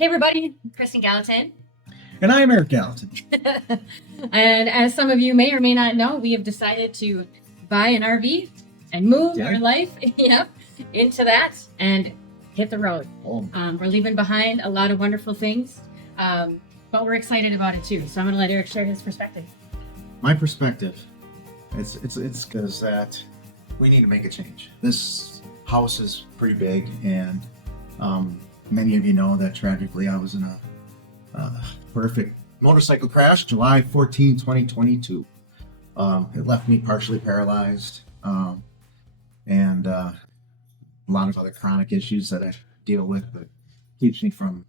Hey everybody, Kristen Gallatin. And I'm Eric Gallatin. And as some of you may or may not know, we have decided to buy an RV and move Yeah. our life into that and hit the road. Oh, We're leaving behind a lot of wonderful things, but we're excited about it too. So I'm going to let Eric share his perspective. my perspective, it's because that we need to make a change. This house is pretty big, and many of you know that tragically I was in a horrific motorcycle crash, July 14, 2022. It left me partially paralyzed, and a lot of other chronic issues that I deal with that keeps me from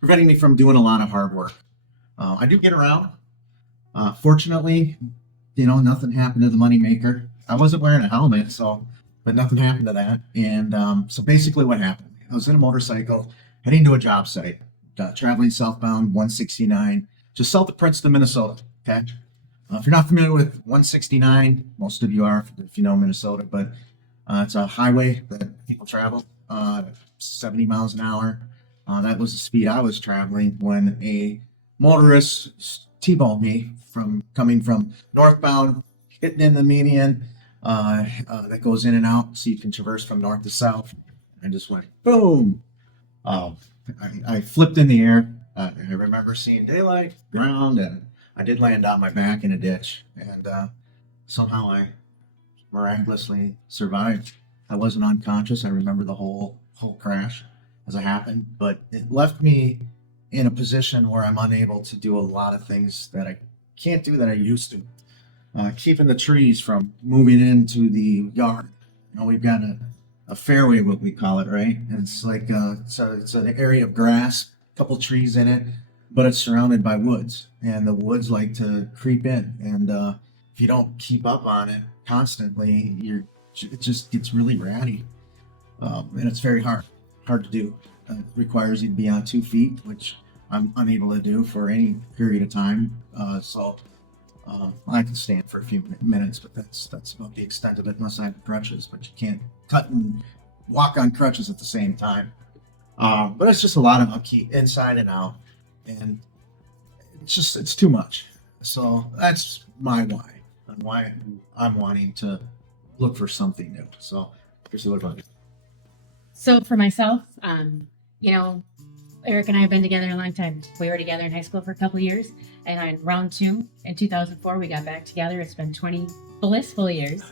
preventing me from doing a lot of hard work. I do get around. Fortunately, nothing happened to the moneymaker. I wasn't wearing a helmet, but nothing happened to that. And so basically what happened, I was in a motorcycle heading to a job site, traveling southbound 169, just south of Princeton, Minnesota. Okay. If you're not familiar with 169, most of you are if you know Minnesota, but it's a highway that people travel 70 miles an hour. That was the speed I was traveling when a motorist T-boned me coming from northbound, hitting in the median that goes in and out, so you can traverse from north to south. I just went boom. I flipped in the air. I remember seeing daylight, ground, and I did land on my back in a ditch. And somehow I miraculously survived. I wasn't unconscious. I remember the whole crash as it happened, but it left me in a position where I'm unable to do a lot of things that I can't do that I used to. Keeping the trees from moving into the yard. We've got a fairway, what we call it, right? And it's like it's an area of grass, a couple trees in it, but it's surrounded by woods, and the woods like to creep in. And if you don't keep up on it constantly, it just gets really ratty, and it's very hard to do. It requires you to be on 2 feet, which I'm unable to do for any period of time. So I can stand for a few minutes, but that's about the extent of it, unless I have crutches. But you can't cut and walk on crutches at the same time. But it's just a lot of upkeep inside and out, and it's too much. So that's my why, and why I'm wanting to look for something new. So here's what about you. So for myself, Eric and I have been together a long time. We were together in high school for a couple of years, and on round 2 in 2004, we got back together. It's been 20 blissful years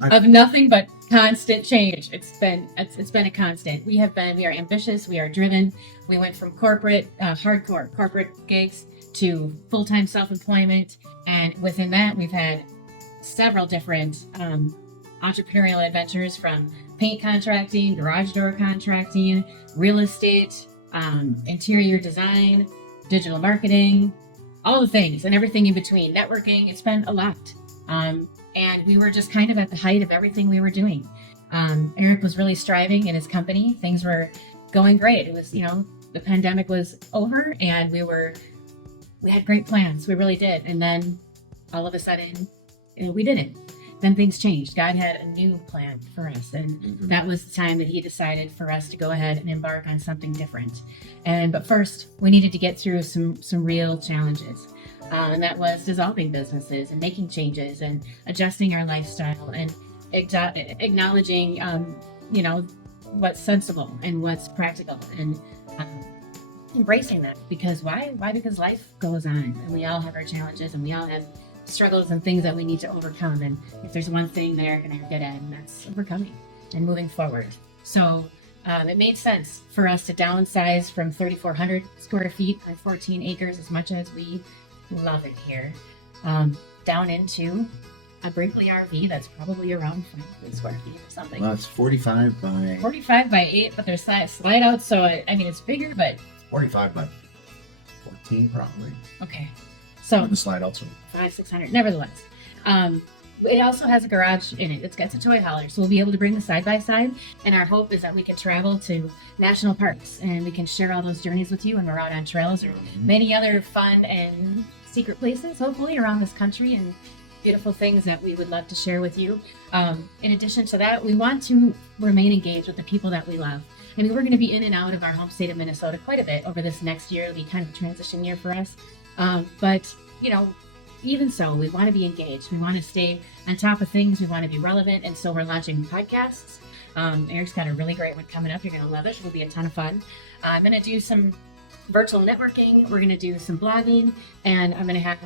of nothing but constant change. It's been a constant. We are ambitious. We are driven. We went from hardcore corporate gigs to full-time self-employment, and within that, we've had several different entrepreneurial adventures, from paint contracting, garage door contracting, real estate, interior design, digital marketing, all the things and everything in between, networking. It's been a lot. And we were just kind of at the height of everything we were doing. Eric was really striving in his company. Things were going great. It was, the pandemic was over, and we had great plans. We really did. And then all of a sudden, we didn't. Then things changed. God had a new plan for us, and that was the time that He decided for us to go ahead and embark on something different. But first, we needed to get through some real challenges, and that was dissolving businesses and making changes and adjusting our lifestyle and acknowledging, what's sensible and what's practical, and embracing that. Because why? Because life goes on, and we all have our challenges, and we all have struggles and things that we need to overcome. And if there's one thing that Eric and I are good at, and that's overcoming and moving forward. So it made sense for us to downsize from 3,400 square feet on 14 acres, as much as we love it here, down into a Brinkley RV that's probably around 500 square feet or something. Well, it's 45 by 8, but there's slide out, so it's bigger, but 45 by 14 probably. okay. So the slide outs. 500-600, nevertheless. It also has a garage in it. It's got a toy hauler, so we'll be able to bring the side by side. And our hope is that we can travel to national parks, and we can share all those journeys with you when we're out on trails, or many other fun and secret places, hopefully, around this country, and beautiful things that we would love to share with you. In addition to that, we want to remain engaged with the people that we love. I mean, we're going to be in and out of our home state of Minnesota quite a bit over this next year. It'll be kind of a transition year for us. But, you know, even so, we want to be engaged. We want to stay on top of things. We want to be relevant. And so we're launching podcasts. Eric's got a really great one coming up. You're going to love it. It'll be a ton of fun. I'm going to do some virtual networking. We're going to do some blogging, and I'm going to have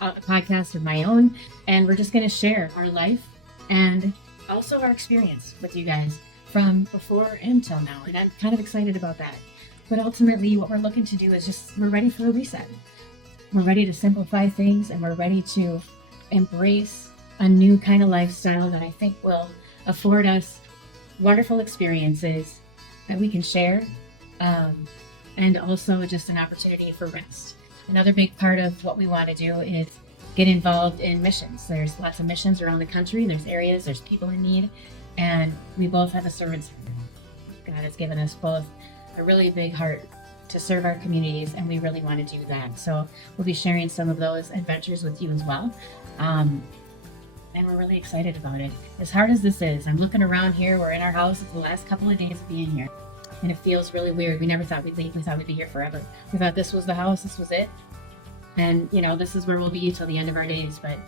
a podcast of my own. And we're just going to share our life and also our experience with you guys from before until now. And I'm kind of excited about that. But ultimately, what we're looking to do is just, we're ready for a reset. We're ready to simplify things, and we're ready to embrace a new kind of lifestyle that I think will afford us wonderful experiences that we can share, and also just an opportunity for rest. Another big part of what we want to do is get involved in missions. There's lots of missions around the country. There's areas, there's people in need, and we both have a servant's heart. God has given us both a really big heart to serve our communities, and we really want to do that. So we'll be sharing some of those adventures with you as well. And we're really excited about it. As hard as this is, I'm looking around here. We're in our house. It's the last couple of days of being here, and it feels really weird. We never thought we'd leave. We thought we'd be here forever. We thought this was the house. This was it. And, you know, this is where we'll be till the end of our days. But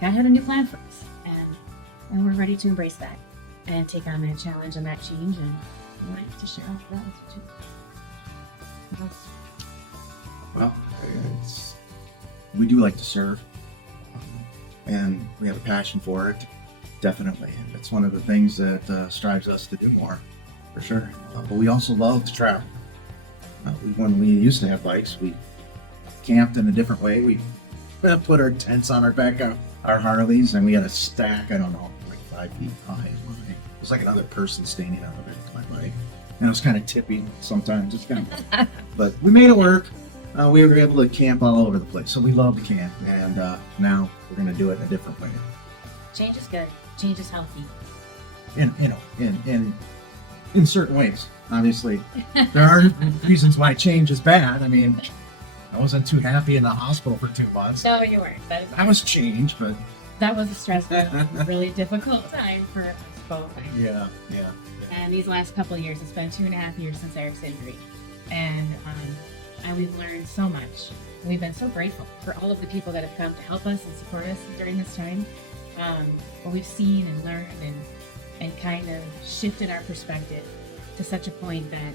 God had a new plan for us, and we're ready to embrace that and take on that challenge and that change. And I wanted to share all of that with you. Well, we do like to serve, and we have a passion for it, definitely. It's one of the things that strives us to do more, for sure. But we also love to travel. When we used to have bikes, we camped in a different way. We put our tents on our back of our Harleys, and we had a stack, I don't know, like 5 feet high. It was like another person standing on the back of my bike. And it was kind of tipping sometimes. It's kind of, but we made it work. We were able to camp all over the place. So we love to camp, and now we're going to do it in a different way. Change is good. Change is healthy. And in certain ways, obviously, there are reasons why change is bad. I mean, I wasn't too happy in the hospital for 2 months. No, you weren't. That was change, but that was a stressful, really difficult time for us both. yeah. And these last couple of years, it's been 2.5 years since Eric's injury, and we've learned so much. We've been so grateful for all of the people that have come to help us and support us during this time. What we've seen and learned and kind of shifted our perspective to such a point that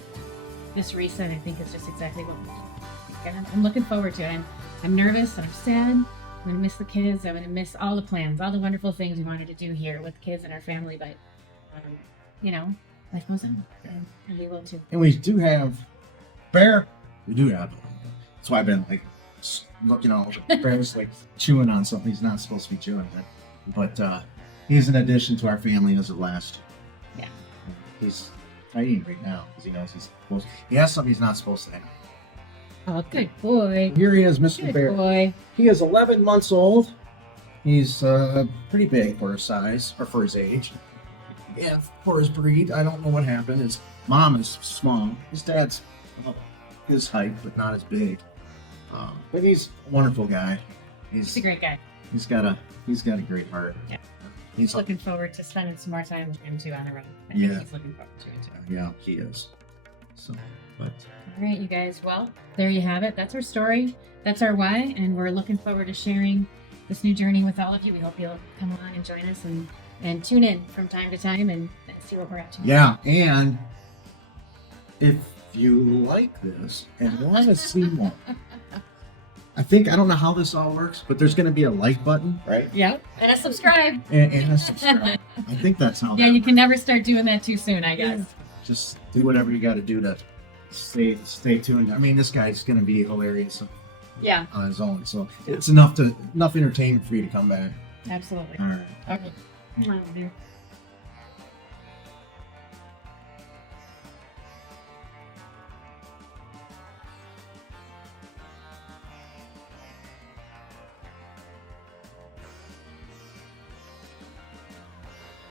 this reset, I think, is just exactly what we need. And I'm looking forward to it. I'm nervous and I'm sad. I'm going to miss the kids. I'm going to miss all the plans, all the wonderful things we wanted to do here with kids and our family. But, you know, life goes on, and we will too. And we do have Bear. We do have. That's why I've been like looking all over. Bear's like chewing on something he's not supposed to be chewing. But he's an addition to our family as of last. Yeah. He's fighting right now because he knows he has something he's not supposed to have. Oh, good boy. Here he is, Mr. Good Bear. boy. He is 11 months old. He's pretty big for his size, or for his age. Yeah, for his breed. I don't know what happened. His mom is small. His dad's his height, but not as big. But he's a wonderful guy. He's a great guy. He's got a great heart. Yeah. He's looking forward to spending some more time with him too on the road. Yeah. He's looking forward to it too. Yeah, he is. So, but all right, you guys. Well, there you have it. That's our story. That's our why, and we're looking forward to sharing this new journey with all of you. We hope you'll come along and join us and tune in from time to time and see what we're up to. Yeah, and if you like this and want to see more, I don't know how this all works, but there's going to be a like button, right? Yep, and a subscribe. And a subscribe. I think that's how. Yeah, you can never start doing that too soon, I guess. Yeah. Just do whatever you got to do to stay tuned. I mean, this guy's going to be hilarious. Yeah. On his own, so it's enough entertainment for you to come back. Absolutely. All right. Okay. Come on, dude.